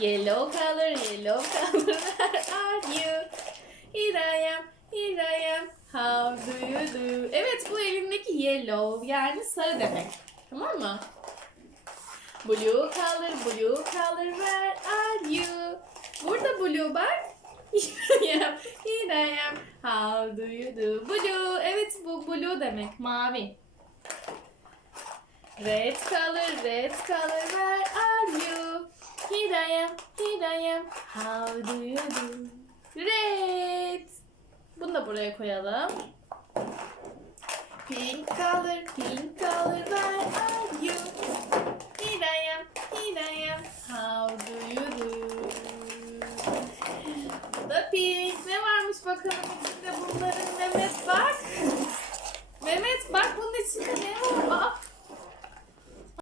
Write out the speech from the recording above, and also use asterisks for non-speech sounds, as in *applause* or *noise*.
Yellow color, yellow color, *laughs* where are you? Here I am, here I am, how do you do? Evet bu elimdeki yellow yani sarı demek. Tamam mı? Blue color, blue color, where are you? Burada blue bak. *laughs* Here I am, here I am, how do you do? Blue, evet bu blue demek, mavi. Red color, red color, where are Here I am. How do you do? Great. Bunu da buraya koyalım. Pink color, pink color, where are you? Here I am, here I am. How do you do? Bu da pink. Ne varmış bakalım içinde bunların Mehmet bak. Mehmet bak bunun içinde ne var? Aa,